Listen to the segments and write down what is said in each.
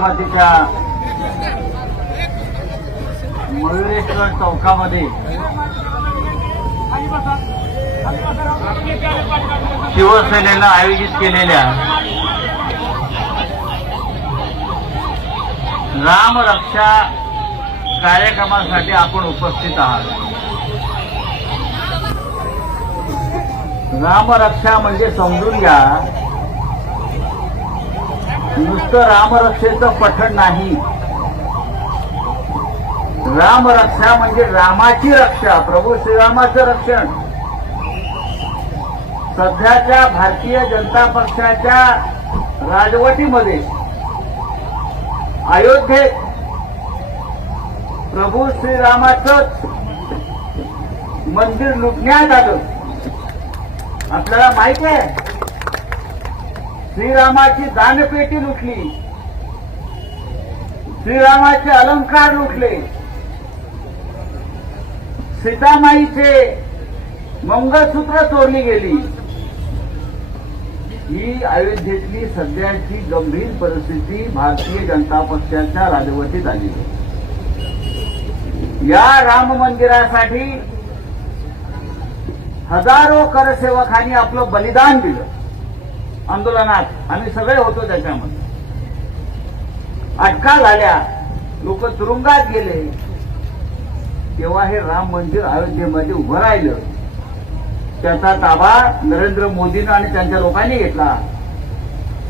बारामतीच्या मयुरेश्वर चौकामध्ये शिवसेनेनं आयोजित केलेल्या रामरक्षा कार्यक्रमासाठी आपण उपस्थित आहात. रामरक्षा म्हणजे समजून घ्या, नुसतं रामरक्षेचं पठण नाही. रामरक्षा म्हणजे रामाची रक्षा, प्रभू श्रीरामाचं रक्षण. सध्याच्या भारतीय जनता पक्षाच्या राजवटीमध्ये अयोध्येत प्रभू श्रीरामाचंच मंदिर लुटण्यात आलं. आपल्याला माहित आहे, श्रीरामाची दानपेटी लुटली, श्रीरामाचे अलंकार लुटले, सीतामाईचे मंगळसूत्र चोरली गेली. ही अयोध्येतली सध्याची गंभीर परिस्थिती भारतीय जनता पक्षाच्या राजवटीत आली. या राम मंदिरासाठी हजारो करसेवकांनी आपलं बलिदान दिलं. आंदोलनात आम्ही सगळे होतो त्याच्यामध्ये. अटका झाल्या, लोक तुरुंगात गेले. तेव्हा हे राम मंदिर अयोध्येमध्ये उभं राहिलं. त्याचा ताबा नरेंद्र मोदींनी आणि त्यांच्या लोकांनी घेतला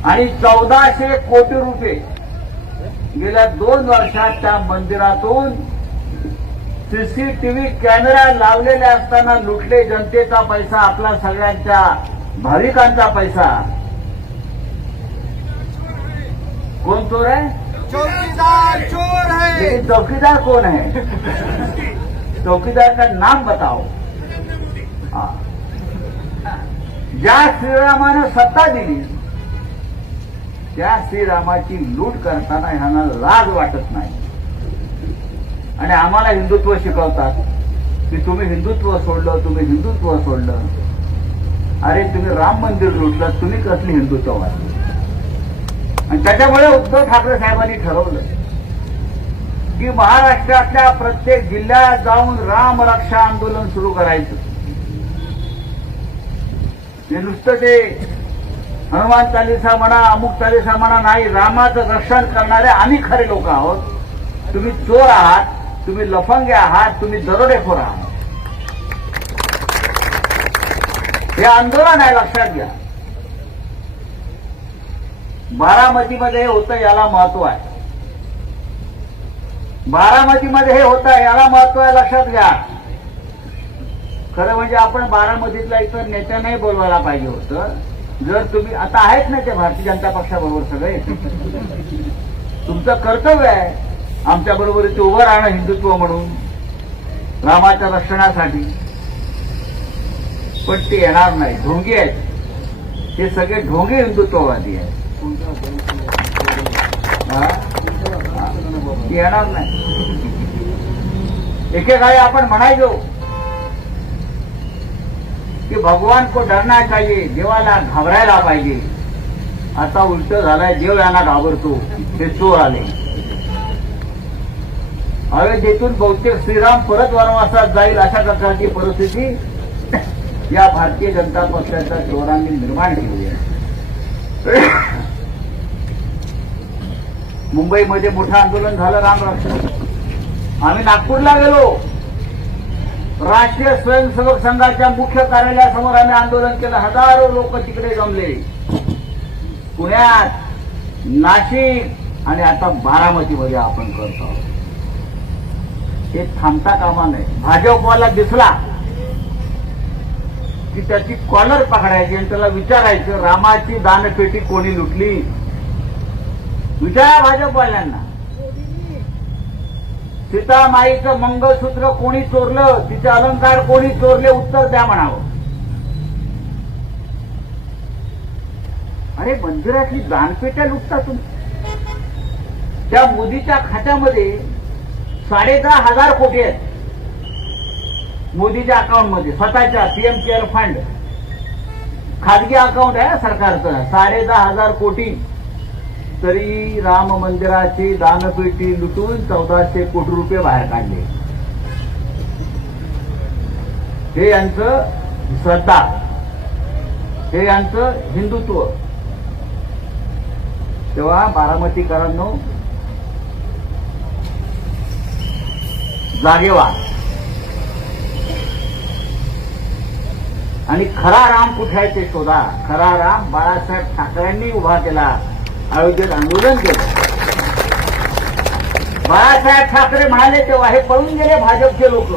आणि 1400 कोटी रुपये गेल्या 2 वर्षात त्या मंदिरातून सीसीटीव्ही कॅमेरा लावलेले असताना लुटले. जनतेचा पैसा, आपला सगळ्यांच्या भाविकांचा पैसा. कोण चोर आहे? चौकीदार चोर है. लेकिन चौकीदार कौन है? चौकीदार का नाम बताओ. ज्या श्रीरामानं सत्ता दिली त्या श्रीरामाची लूट करताना ह्यांना लाज वाटत नाही. आणि आम्हाला हिंदुत्व शिकवतात की तुम्ही हिंदुत्व सोडलं, तुम्ही हिंदुत्व सोडलं. अरे तुम्ही राम मंदिर लुटलं, तुम्ही कसली हिंदुत्ववादी? आणि त्याच्यामुळे उद्धव ठाकरे साहेबांनी ठरवलं की महाराष्ट्रातल्या प्रत्येक जिल्ह्यात जाऊन राम रक्षा आंदोलन सुरू करायचं. ते नुसतं ते हनुमान चालीसा म्हणा, अमुक चालीसा म्हणा नाही. रामाचं रक्षण करणारे आम्ही खरे लोक आहोत. तुम्ही चोर आहात, तुम्ही लफंगे आहात, तुम्ही दरोडेखोर आहात. हे आंदोलन आहे, लक्षात घ्या. बारामतीमध्ये हे होतं, याला महत्व आहे. बारामतीमध्ये हे होतं, याला महत्व आहे, लक्षात घ्या. खरं म्हणजे आपण बारामतीतल्या इतर नेत्यांनाही बोलवायला पाहिजे होतं. जर तुम्ही आता आहेत ना ते भारतीय जनता पक्षाबरोबर सगळे, तुमचं कर्तव्य आहे आमच्या बरोबर इथे उभं राहणं हिंदुत्व म्हणून, रामाच्या रक्षणासाठी. पण ते येणार नाही, ढोंगी आहेत. ते सगळे ढोंगी हिंदुत्ववादी आहेत. ते येणार नाही. एकेकाळी आपण म्हणायचो कि भगवान को डरना चाहिए, देवाला घाबरायला पाहिजे. आता उलट झालाय, देव यांना घाबरतो. ते चोर आले. अयोध्येतून बहुतेक श्रीराम परत वनवासात जाईल अशा प्रकारची परिस्थिती या भारतीय जनता पक्षाच्या चोरांनी निर्माण केली आहे. मुंबईमध्ये मोठं आंदोलन झालं रामरक्षा. आम्ही नागपूरला गेलो. राष्ट्रीय स्वयंसेवक संघाच्या मुख्य कार्यालयासमोर आम्ही आंदोलन केलं. हजारो लोक तिकडे जमले. पुण्यात, नाशिक आणि आता बारामतीमध्ये आपण करतो. हे थांबता कामा नये. भाजपवाला दिसला की त्याची कॉलर पकडायची आणि त्याला विचारायचं रामाची दानपेटी कोणी लुटली. विचारा भाजपवाल्यांना. सीतामाईचं मंगळसूत्र कोणी चोरलं, तिचे अलंकार कोणी चोरले, उत्तर द्या म्हणावं. अरे मंदिरातली दानपेट्या लुटता तुम्ही. त्या मोदीच्या खात्यामध्ये 10,500 कोटी आहेत. मोदीच्या अकाउंटमध्ये स्वतःच्या पीएम केअर फंड, खाजगी अकाउंट आहे सरकारचं. 10,500 कोटी तरी राम मंदिराची दानपेटी लुटून 1400 कोटी रुपये बाहेर काढले. हे यांचं श्रद्धा, हे यांचं हिंदुत्व. तेव्हा बारामतीकरांनो, जागे व्हा आणि खरा राम कुठे आहे ते शोधा. खरा राम बाळासाहेब ठाकरेंनी उभा केला, अयोध्येत आंदोलन केलं. बाळासाहेब ठाकरे म्हणाले तेव्हा हे पळून गेले भाजपचे लोक.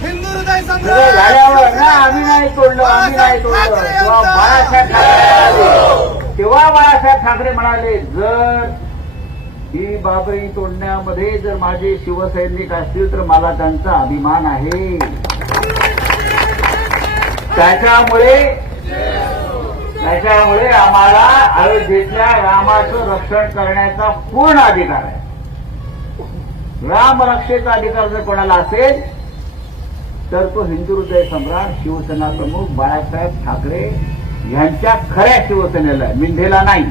हिंदू हृदय झाल्यावर ना आम्ही नाही तोडलं, आम्ही नाही तोडलं. तेव्हा बाळासाहेब ठाकरे तेव्हा बाळासाहेब ठाकरे म्हणाले, जर ही बाबरी तोडण्यामध्ये जर माझे शिवसैनिक असतील तर मला त्यांचा अभिमान आहे. त्याच्यामुळे आम्हाला अयोध्येतल्या रामाचं रक्षण करण्याचा पूर्ण अधिकार आहे. रामरक्षेचा अधिकार जर कोणाला असेल तर तो हिंदू हृदय सम्राट शिवसेना प्रमुख बाळासाहेब ठाकरे यांच्या खऱ्या शिवसेनेला आहे, मिंढेला नाही.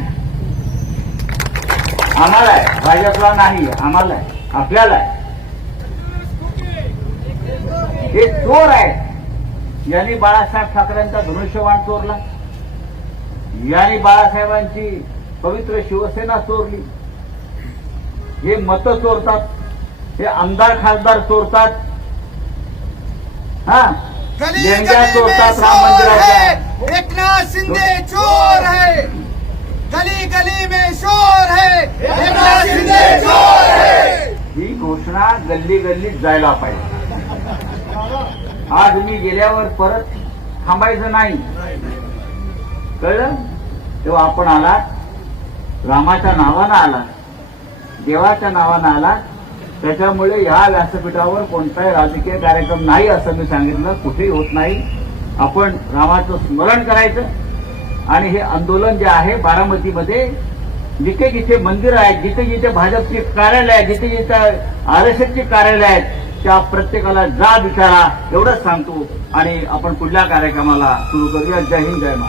आम्हाला आहे, भाजपला नाही. आम्हाला आहे, आपल्याला आहे. हे चोर आहे. यांनी बाळासाहेब ठाकरेंचा धनुष्यबाण चोरला, यांनी बाळासाहेबांची पवित्र शिवसेना चोरली. हे मतं चोरतात, हे आमदार खासदार चोरतात, देणग्या चोरतात राम मंदिराच्या. एकनाथ शिंदे चोर है, गली गली में शोर है, एकनाथ शिंदे चोर है. ही घोषणा गल्ली गल्लीत जायला पाहिजे. आज मी गेल्यावर परत थांबायचं नाही, कळलं. तेव्हा आपण आला, रामाच्या नावानं आला, देवाच्या नावानं आला. त्याच्यामुळे ह्या व्यासपीठावर कोणताही राजकीय कार्यक्रम नाही असं मी सांगितलं, कुठेही होत नाही. आपण रामाचं स्मरण करायचं आणि हे आंदोलन जे आहे बारामतीमध्ये जिथे जिथे मंदिरं आहेत, जिथे जिथे भाजपची कार्यालय आहेत, जिथे जिथे आरएसएसची कार्यालय आहेत, त्या प्रत्येकाला जा विचारा, एवढंच सांगतो. आणि आपण पुढल्या कार्यक्रमाला सुरू करूया. जय हिंद, जय महाराष्ट्र.